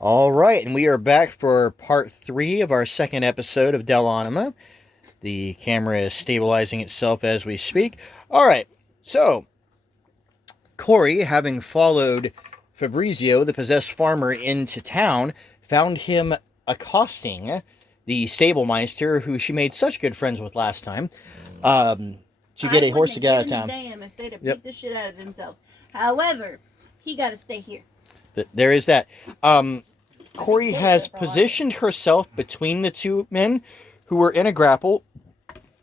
All right, and we are back for part 3 of our second episode of Anima. The camera is stabilizing itself as we speak. All right, so Corey, having followed Fabrizio, the possessed farmer, into town, found him accosting the stablmeister, who she made such good friends with last time, um, to get I a horse wouldn't to have get out of given a town. damn if they'd have Yep, beat the shit out of themselves. However, he got to stay here. there is that. I said Corey stay here has for a while. positioned herself between the two men who were in a grapple.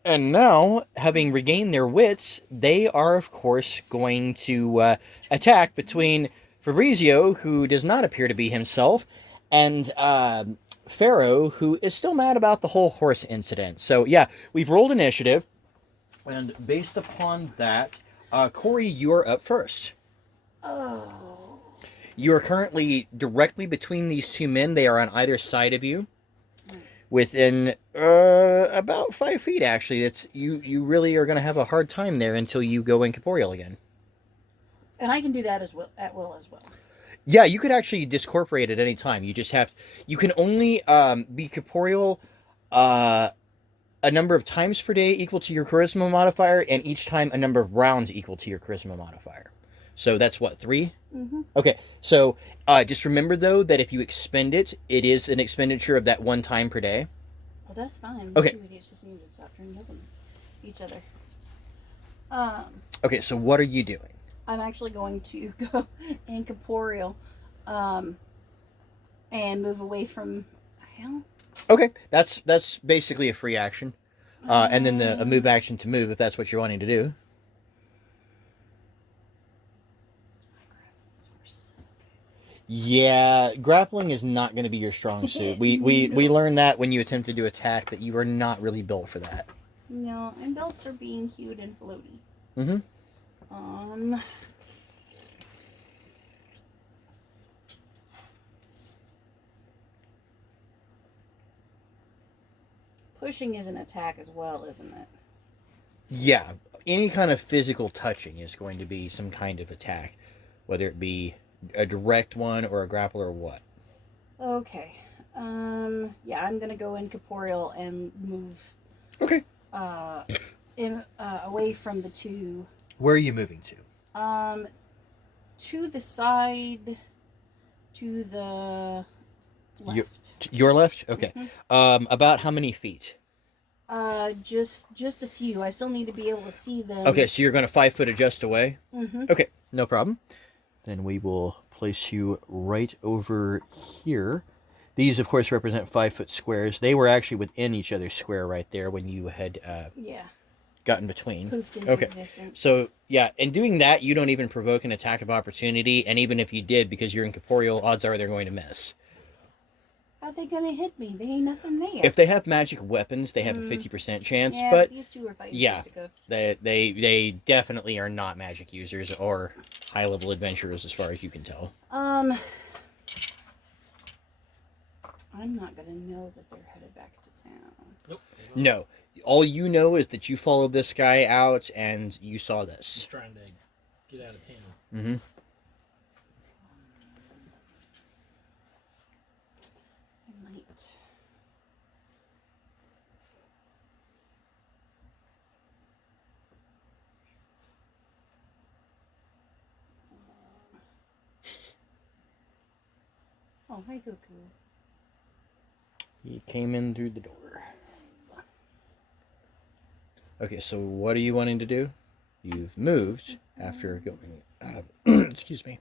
And now, having regained their wits, they are, of course, going to attack between Fabrizio, who does not appear to be himself, and Pharaoh, who is still mad about the whole horse incident. So, yeah, we've rolled initiative, and based upon that, Corey, you are up first. Oh. You are currently directly between these two men. They are on either side of you, within about 5 feet. Actually, it's you really are going to have a hard time there until you go incorporeal again. And I can do that as well at will as well. Yeah, you could actually discorporate at any time. You just have you can only be corporeal uh, a number of times per day equal to your charisma modifier, and each time a number of rounds equal to your charisma modifier. So that's what, 3? Mm-hmm. Okay, so just remember though that if you expend it, it is an expenditure of that one time per day. Well, that's fine. These Okay, two idiots just need to stop trying to help each other. Um, okay, so what are you doing? I'm actually going to go incorporeal, um, and move away from hell. Okay, that's basically a free action, and then a move Um, action to move if that's what you're wanting to do. Yeah, grappling is not going to be your strong suit. We no. learned that when you attempted to attack that you are not really built for that. No, I'm built for being cute and floaty. Mm-hmm. Um, Pushing is an attack as well, isn't it? Yeah, any kind of physical touching is going to be some kind of attack, whether it be a direct one or a grapple or what. Okay. Yeah, I'm gonna go incorporeal and move Okay. uh, away from the two. Where are you moving to? Um, to the side, to the You, left. your left. Okay. Hmm. About how many feet? Just a few. I still need to be able to see Okay, them. so you're going to 5 foot adjust away. Mm-hmm. Okay, no problem. Then we will place you right over here. These, of course, represent 5 foot squares. They were actually within each other's square right there when you had Yeah. gotten between. Poofed into Okay, existence. so yeah, in doing that, you don't even provoke an attack of opportunity, and even if you did, because you're incorporeal, odds are they're going to miss. How they gonna hit me? There ain't nothing there. If they have magic weapons, they have a 50% chance, Yeah, but these two are fighting yeah, fisticuffs. they definitely are not magic users or high level adventurers as far as you can tell. I'm not gonna know that they're headed back to town. Nope. No, all you know is that you followed this guy out and you saw this. He's trying to get out of town. Mm-hmm. I might. Oh, hi, Goku. He came in through the door. Okay, so what are you wanting to do? You've moved after going. Excuse me.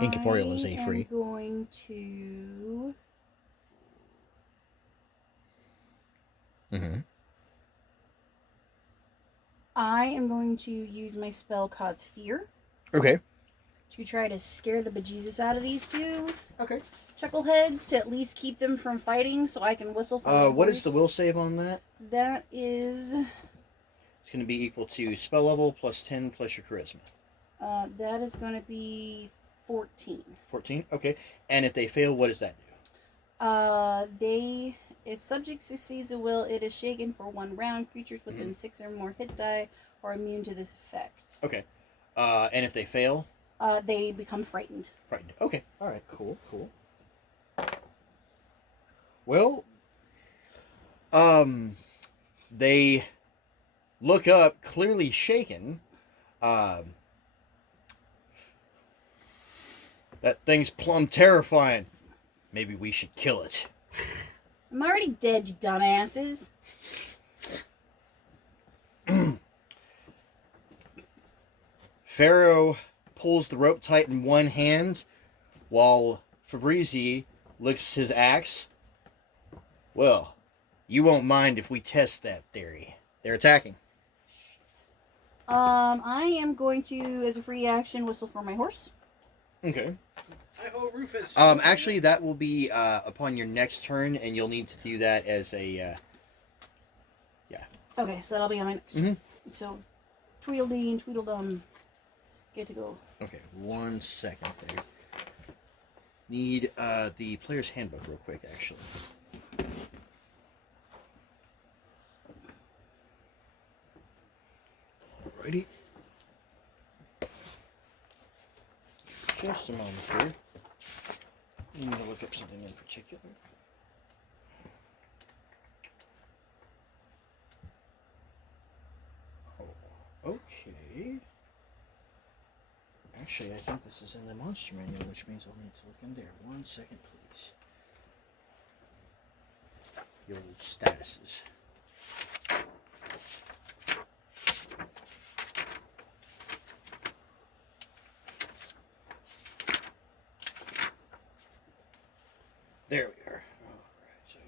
Incorporeal is a free. I'm going to. Mm-hmm. I am going to use my spell Cause Fear Okay. to try to scare the bejesus out of these two Okay. chuckleheads to at least keep them from fighting, so I can whistle for my What is horse. the will save on that? That is. It's going to be equal to spell level plus 10 plus your charisma. That is going to be 14. 14. Okay. And if they fail, what does that do? If subject succeeds a will, it is shaken for 1 round. Creatures within 6 or more hit die are immune to this effect. Okay. And if they fail? they become frightened. Frightened. Okay. All right. Cool. Cool. Well, they look up, clearly shaken. Um, that thing's plumb terrifying. Maybe we should kill it. I'm already dead, you dumbasses. Pharaoh pulls the rope tight in one hand, while Fabrizi licks his axe. Well, you won't mind if we test that theory. They're attacking. I am going to, as a free action, whistle for my horse. Okay. Hi-ho, Rufus. Actually, that will be upon your next turn, and you'll need to do that as a. Okay, so that'll be on my next. Mhm. So, Tweedledee and Tweedledum get to go. Okay, 1 second there. Need the player's handbook real quick, actually. Alrighty. Just a moment here. I'm going to look up something in particular. Oh, okay. Actually, I think this is in the monster manual, which means I'll need to look in there. 1 second, please. Your statuses. There we are. Alright, so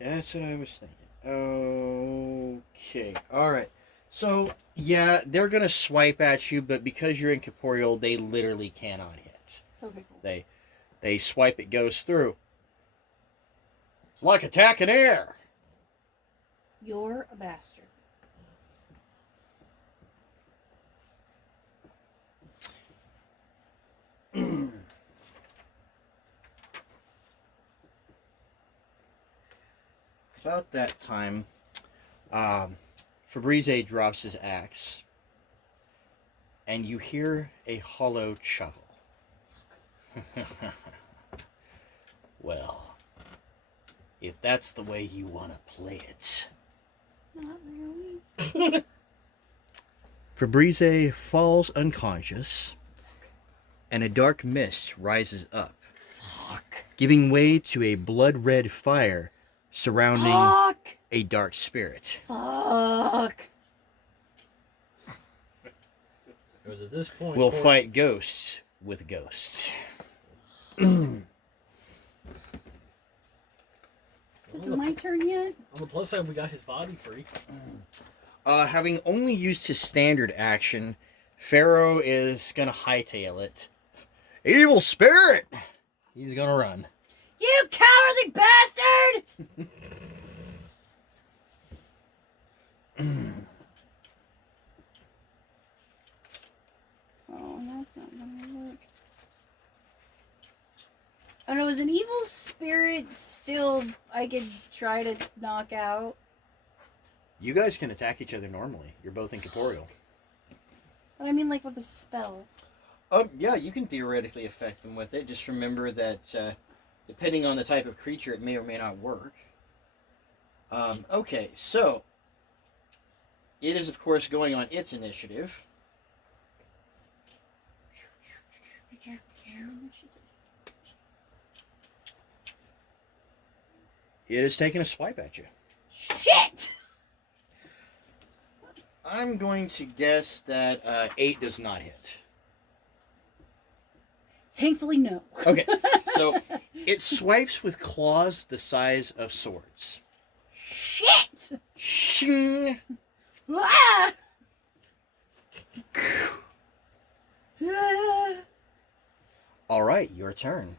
that's what I was thinking. Okay, alright. So, yeah, they're going to swipe at you, but because you're incorporeal, they literally cannot hit. Okay, cool. They swipe, it goes through. It's like attacking air. You're a bastard. About that time, Fabrizi drops his axe, and you hear a hollow chuckle. Well, if that's the way you want to play it. Not really. Fabrizi falls unconscious, and a dark mist rises up, giving way to a blood-red fire surrounding Fuck! a dark spirit. Fuck! It was at this point. We'll fight ghosts with ghosts. Is it my turn yet? On the plus side, we got his body free. Having only used his standard action, Pharaoh is gonna hightail it. Evil spirit! He's gonna run. You cowardly bastard! Oh, that's not gonna work. Oh no, is an evil spirit still I could try to knock out? You guys can attack each other normally. You're both incorporeal. But I mean like with a spell. Yeah, you can theoretically affect them with it. Just remember that depending on the type of creature, it may or may not work. Okay, so it is, of course, going on its initiative. It is taking a swipe at you. Shit! I'm going to guess that 8 does not hit. Thankfully, no. Okay, so it swipes with claws the size of swords. Shit! Shing! Ah! Ah! All right, your turn.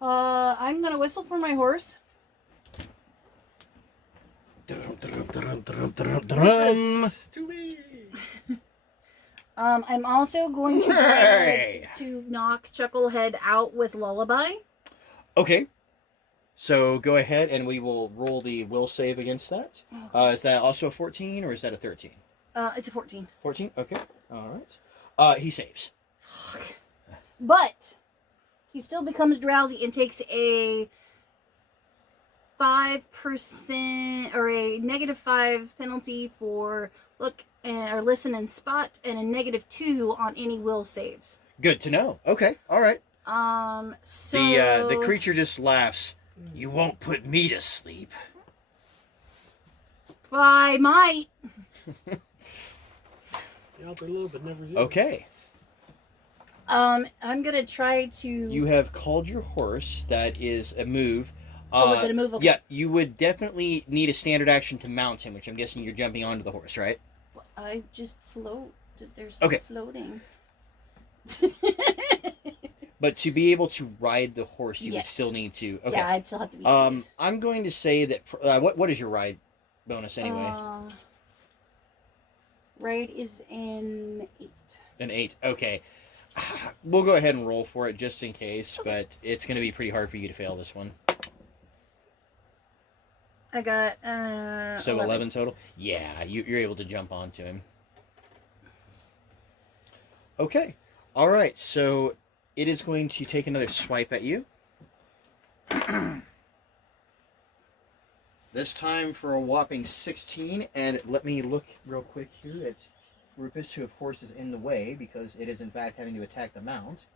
I'm gonna whistle for my horse. Rufus, to me. I'm also going to try Hey! to knock Chucklehead out with Lullaby. Okay, so go ahead and we will roll the will save against that. Is that also a 14 or is that a 13? It's a 14. 14. Okay. All right. He saves. But he still becomes drowsy and takes a 5% or a -5 penalty for look or listen and spot, and a -2 on any will saves. Good to know. Okay. All right. So The creature just laughs. You won't put me to sleep. I might. Get out there a little bit, never do. Okay. I'm gonna try to. You have called your horse. That is a move. Oh, was it a move? Okay. Yeah, you would definitely need a standard action to mount him, which I'm guessing you're jumping onto the horse, right? I just float. There's Okay. floating. But to be able to ride the horse, you would Yes. still need to. Okay. Yeah, I'd still have to be. I'm going to say that. What is your ride bonus anyway? Ride is an 8. An 8. Okay. We'll go ahead and roll for it just in case, but it's going to be pretty hard for you to fail this one. I got So 11 total? Yeah, you're able to jump onto him. Okay. All right, so it is going to take another swipe at you. This time for a whopping 16, and let me look real quick here at Rufus, who of course is in the way because it is in fact having to attack the mount.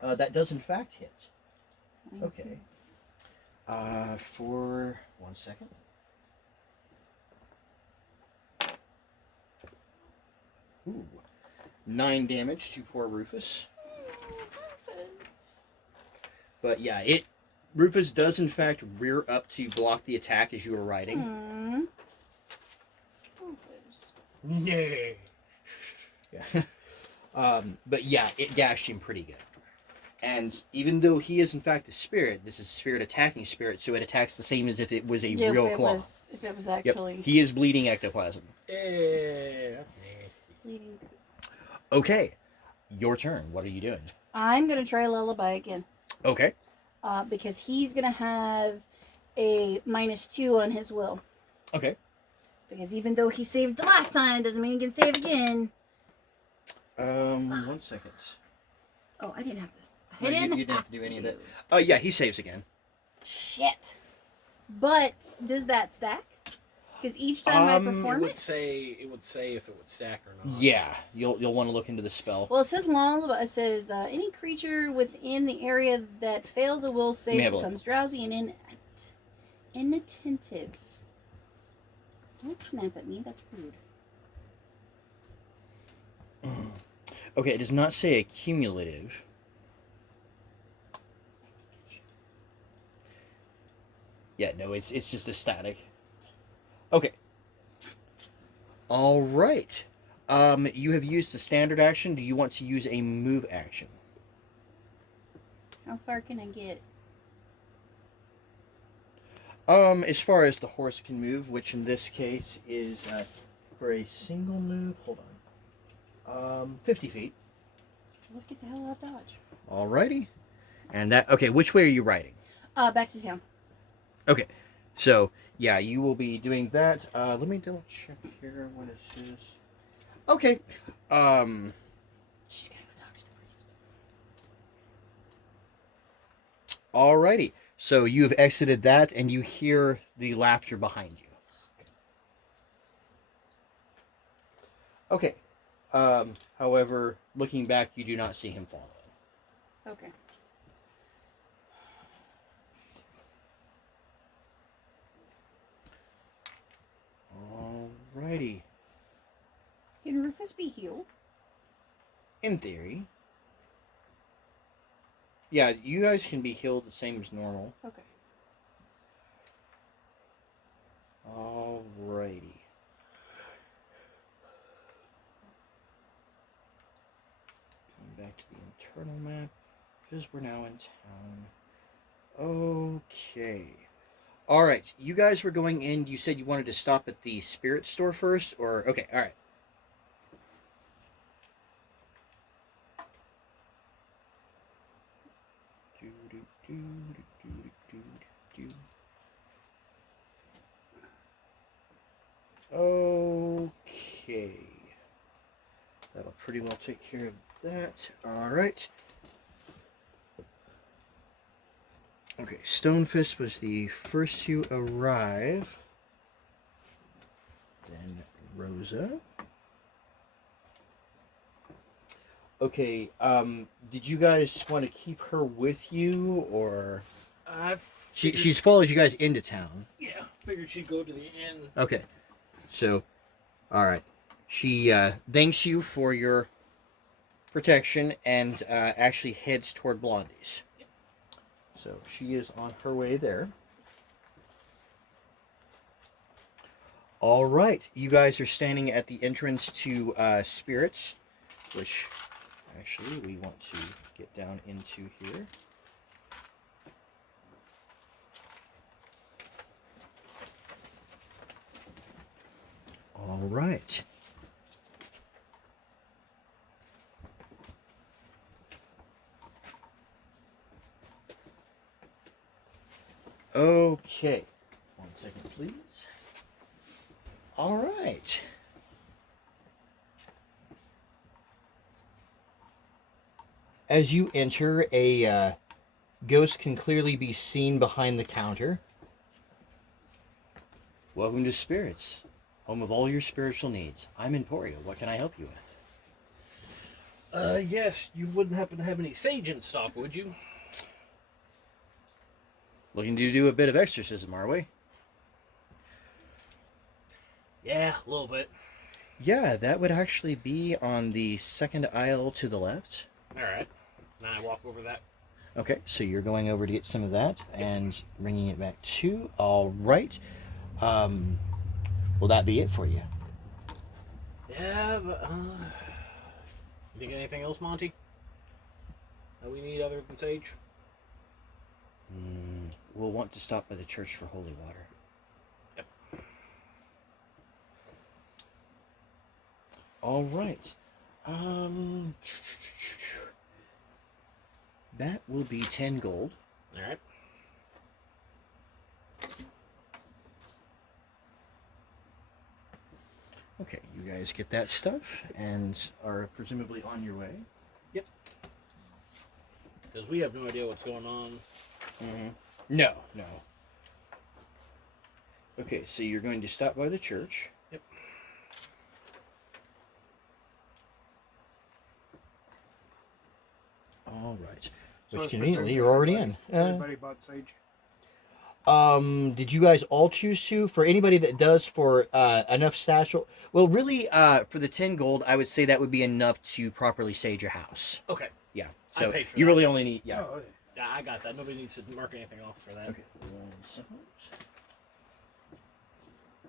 That does in fact hit. Okay. For 1 second. Ooh. 9 damage to poor Rufus. But yeah, Rufus does in fact rear up to block the attack as you were riding. Nay. Yeah. But yeah, it gashed him pretty good. And even though he is in fact a spirit, this is a spirit attacking spirit, so it attacks the same as if it was a real claw. If it was actually. Yep. He is bleeding ectoplasm. Yeah, that's nasty. Bleeding. Okay. Your turn. What are you doing? I'm gonna try lullaby again. Okay. Because he's gonna have a -2 on his will. Okay. Because even though he saved the last time, doesn't mean he can save again. 1 second. Oh, I didn't have to. No, you didn't have to do any of that. Yeah, he saves again. Shit. But does that stack? Because each time I perform It would say if it would stack or not. Yeah, you'll want to look into the spell. Well, it says lullaby. It says any creature within the area that fails a will save becomes drowsy and inattentive. Don't snap at me. That's rude. Okay, it does not say accumulative. Yeah, no, it's just a static. Okay. All right. You have used the standard action. Do you want to use a move action? How far can I get? As far as the horse can move, which in this case is for a single move. Hold on. 50 feet. Let's get the hell out of Dodge. Alrighty. And that. Okay, which way are you riding? Back to town. Okay. So yeah, you will be doing that. Let me double check here. What is his? Okay. She's gonna go talk to the priest. Alrighty. So you have exited that, and you hear the laughter behind you. Okay. However, looking back, you do not see him following. Okay. Alrighty. Can Rufus be healed? In theory. Yeah, you guys can be healed the same as normal. Okay. Alrighty. Going back to the internal map, because we're now in town. Okay. Alright, you guys were going in, you said you wanted to stop at the spirit store first, or... Okay, alright. pretty well take care of that. All right. Okay, Stonefist was the first to arrive. Then Rosa. Okay, did you guys want to keep her with you, or... She's followed you guys into town. Yeah, figured she'd go to the inn. Okay, so, alright. She thanks you for your protection and actually heads toward Blondie's. Yep. So, she is on her way there. Alright, you guys are standing at the entrance to Spirits, which actually we want to get down into here. All right. Okay. 1 second, please. All right. As you enter, a ghost can clearly be seen behind the counter. Welcome to Spirits, home of all your spiritual needs. I'm Emporio. What can I help you with? Yes, you wouldn't happen to have any sage in stock, would you? Looking to do a bit of exorcism, are we? Yeah, a little bit. Yeah, that would actually be on the second aisle to the left. Alright. Now I walk over that. Okay, so you're going over to get some of that and bringing it back too. All right. Will that be it for you? Yeah, but, you think anything else, Monty? That we need other than sage? We'll want to stop by the church for holy water. Yep. All right. That will be 10 gold. Alright. Okay, you guys get that stuff and are presumably on your way. Yep. Because we have no idea what's going on. No. Okay, so you're going to stop by the church. Yep. All right. So Which it's conveniently presumed you're already everybody- in. Everybody bought sage. Did you guys all choose to? For anybody that does for enough satchel, well, really, for the 10 gold, I would say that would be enough to properly sage your house. Okay. Yeah. I So paid for you that. really only need, yeah. Oh, Yeah, I got that. Nobody needs to mark anything off for that. Okay. 1 second.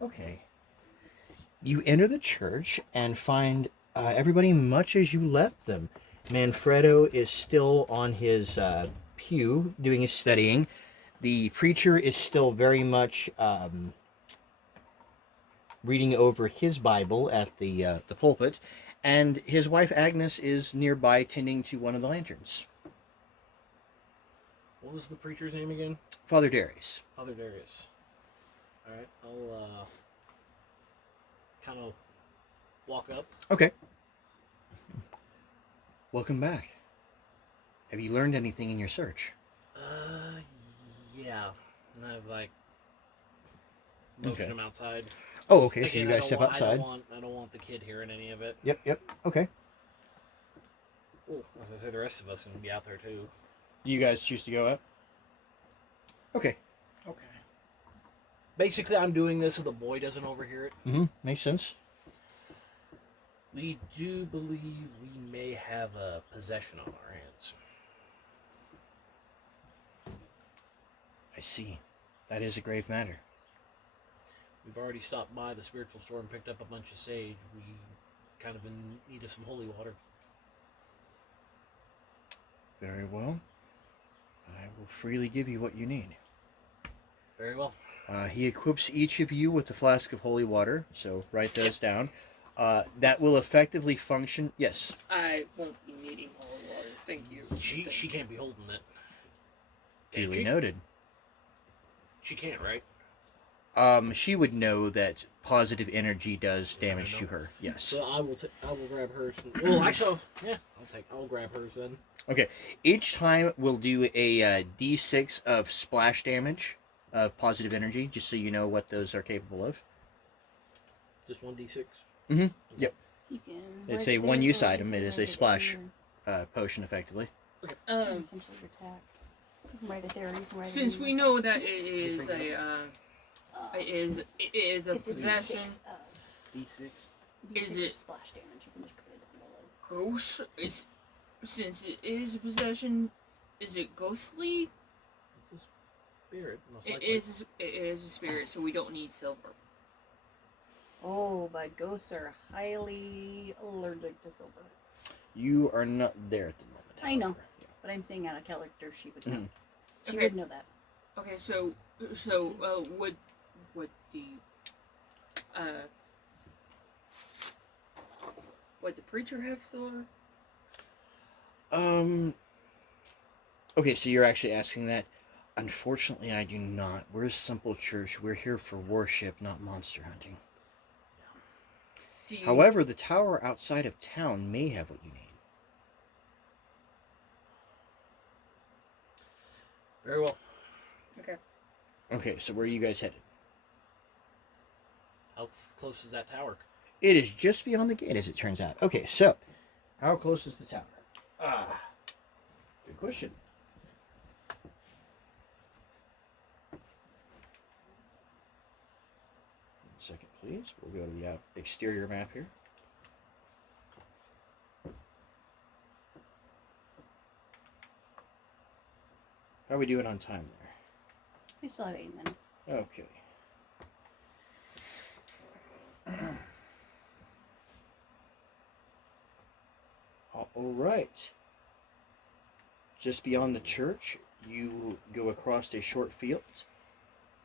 Okay. You enter the church and find everybody much as you left them. Manfredo is still on his pew doing his studying. The preacher is still very much reading over his Bible at the pulpit, and his wife Agnes is nearby tending to one of the lanterns. What was the preacher's name again? Father Darius. Father Darius. Alright, I'll kind of walk up. Okay. Welcome back. Have you learned anything in your search? Yeah. And I've like motioned Okay. him outside. Oh, okay. So Again, you I guys don't step want- outside. I don't want the kid hearing any of it. Yep. Okay. Oh, as I say, the rest of us can be out there too. You guys choose to go up? Okay. Okay. Basically, I'm doing this so the boy doesn't overhear it. Makes sense. We do believe we may have a possession on our hands. I see. That is a grave matter. We've already stopped by the spiritual store and picked up a bunch of sage. We kind of in need of some holy water. Very well. I will freely give you what you need. Very well. He equips each of you with a flask of holy water, so write those down. That will effectively function. Yes. I won't be needing holy water. Thank you. She can't be holding it. Can Duly she? noted. She can't, right? She would know that positive energy does damage to her. Yes. So I will grab hers. Well, actually, yeah, I'll grab hers then. Okay. Each time we'll do a D6 of splash damage of positive energy, just so you know what those are capable of. Just 1d6. Mm-hmm. Yep. You can It's write a it there, one-use or you item. can It is write a it splash in your- potion, effectively. essentially your attack. You can write it there. Or you can write Since it in we your know text. that it is a It's a possession. D6 of- D6. D6 Is of it- splash damage? You can just put it below. Ghost. It's since it is a possession. Is it ghostly? It's a spirit, most It likely. is. It is a spirit, so we don't need silver. Oh, but ghosts are highly allergic to silver. You are not there at the moment. I know. however. Yeah. But I'm saying out of character, she would know. Mhm. She Okay. would know that. Okay, so would the would the preacher have silver? Okay, so you're actually asking that. Unfortunately, I do not. We're a simple church. We're here for worship, not monster hunting. Do you, However, the tower outside of town may have what you need. Very well. okay. Okay, so where are you guys headed? How close is that tower? It is just beyond the gate, as it turns out. Okay, so how close is the tower? Good question. One second, please. We'll go to the exterior map here. How are we doing on time there? We still have 8 minutes. Okay. All right. Just beyond the church, you go across a short field,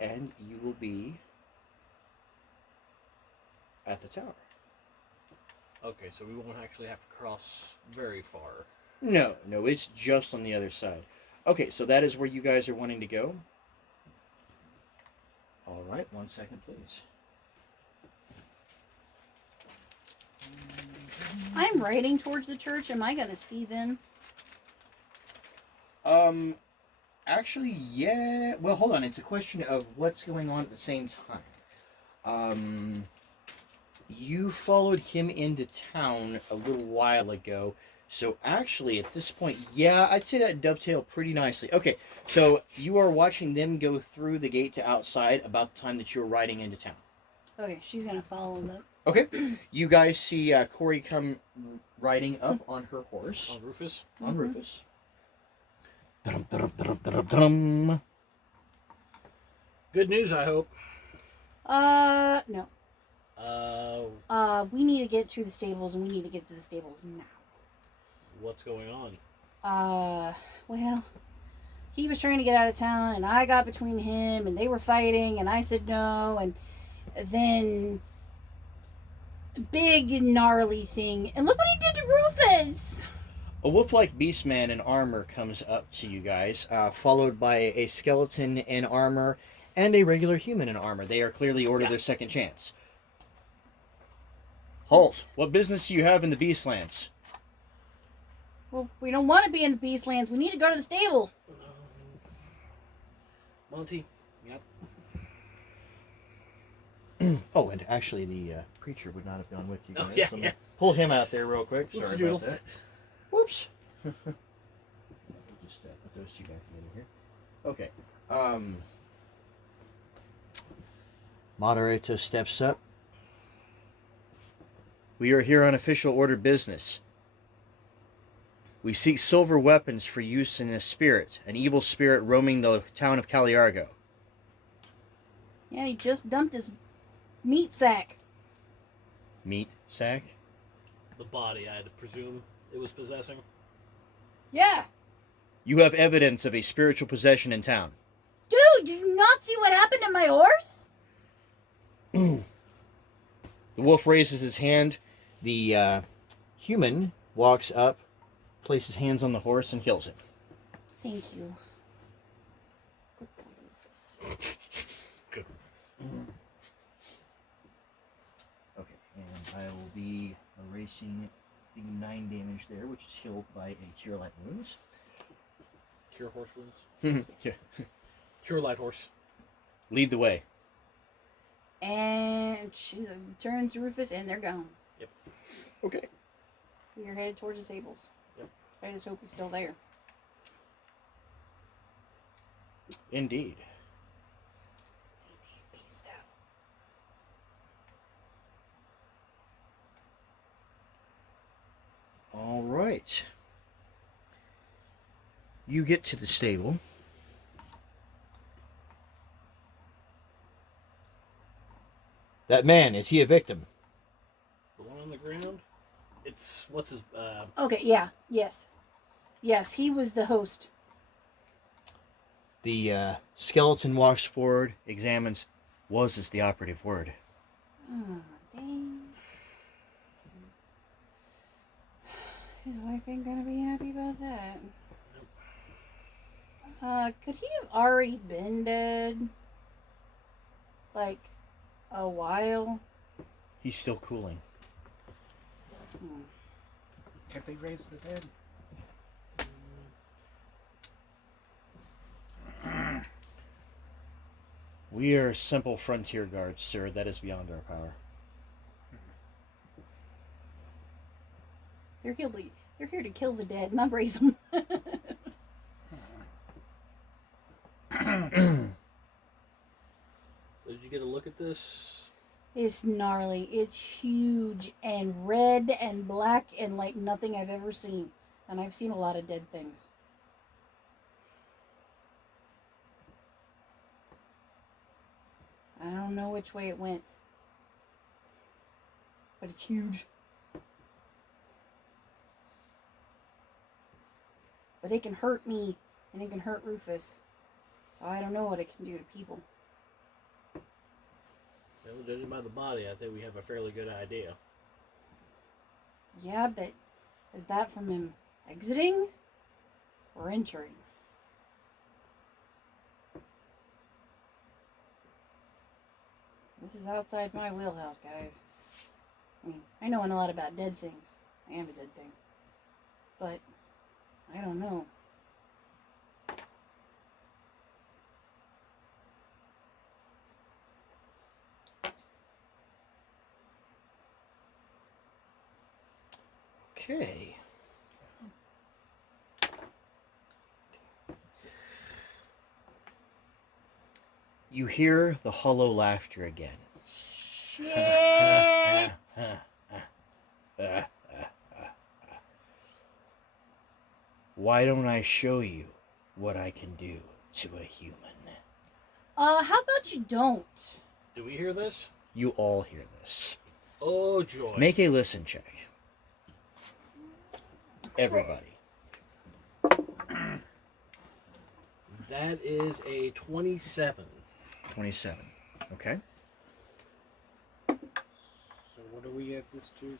and you will be at the tower. Okay, so we won't actually have to cross very far. No, it's just on the other side. Okay, so that is where you guys are wanting to go. All right, 1 second, please. I'm riding towards the church. Am I going to see them? Actually, yeah. Well, hold on. It's a question of what's going on at the same time. You followed him into town a little while ago. So actually, at this point, yeah, I'd say that dovetailed pretty nicely. Okay, so you are watching them go through the gate to outside about the time that you're riding into town. Okay, she's going to follow them. Okay, you guys see Corey come riding up on her horse. On Rufus? On Rufus. Dum, dum, dum, dum, dum. Good news, I hope. No. Uh, We need to get to the stables, and we need to get to the stables now. what's going on? Well, he was trying to get out of town, and I got between him, and they were fighting, and I said no, and then big gnarly thing, and look what he did to Rufus! A wolf-like beastman in armor comes up to you guys, followed by a skeleton in armor and a regular human in armor. They are clearly ordered their second chance. Halt! What business do you have in the Beastlands? Well, we don't want to be in the Beastlands. We need to go to the stable. Monty? Yep. Oh, and actually the preacher would not have gone with you guys. Oh, yeah, Let me yeah. pull him out there real quick. Sorry Whoopsie-doodle. about that. Whoops. We'll just put those two back together here. Okay. Moderator steps up. We are here on official order business. We seek silver weapons for use in a spirit, an evil spirit roaming the town of Caliargo. Yeah, he just dumped his meat sack. Meat sack? The body, I had to presume it was possessing. Yeah. You have evidence of a spiritual possession in town. Dude, did you not see what happened to my horse? The wolf raises his hand. The human walks up, places hands on the horse, and kills him. Thank you. Good boy, Rufus. Good. I will be erasing the 9 damage there, which is healed by a Cure Light Wounds. Cure horse wounds. Yeah. Cure light horse. Lead the way. And she turns to Rufus, and they're gone. Yep. Okay. You're headed towards the stables. Yep. I just hope he's still there. Indeed. All right. You get to the stable. That man, is he a victim? The one on the ground? It's, what's his, Okay, yeah, yes. Yes, he was the host. The skeleton walks forward, examines. Was is the operative word. Oh, dang. His wife ain't gonna be happy about that. Could he have already been dead? Like, a while? He's still cooling. Can't they raise the dead? We are simple frontier guards, sir. That is beyond our power. They're here to kill the dead, not raise them. did you get a look at this? It's gnarly. It's huge and red and black and like nothing I've ever seen. And I've seen a lot of dead things. I don't know which way it went. But it's huge. But it can hurt me and it can hurt Rufus. So I don't know what it can do to people. Well, judging by the body, I think we have a fairly good idea. Yeah, but is that from him exiting or entering? This is outside my wheelhouse, guys. I mean, I know a lot about dead things. I am a dead thing. But I don't know. Okay. You hear the hollow laughter again. Shit! Why don't I show you what I can do to a human? How about you don't? Do we hear this? You all hear this. Oh, joy. Make a listen check. Everybody. That is a 27. 27. Okay. So what do we add this to?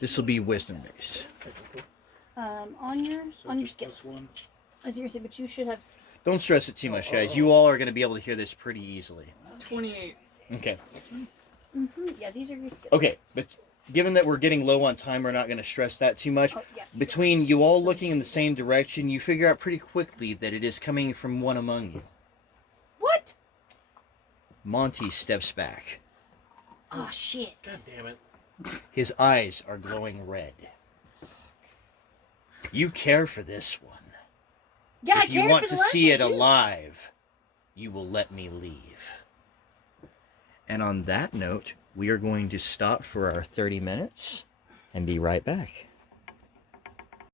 This will be wisdom based. On your So on your just this skills. one? Seriously, but you should have. Don't stress it too much, guys. You all are going to be able to hear this pretty easily. 28. Okay. Yeah, these are your skills. Okay, but given that we're getting low on time, we're not going to stress that too much. Oh, yeah. Between you all looking in the same direction, you figure out pretty quickly that it is coming from one among you. What? Monty steps back. Oh shit! God damn it. His eyes are glowing red. You care for this one. Yeah, I If you cared want for to the last see one, it too. alive, you will let me leave. And on that note, we are going to stop for our 30 minutes and be right back.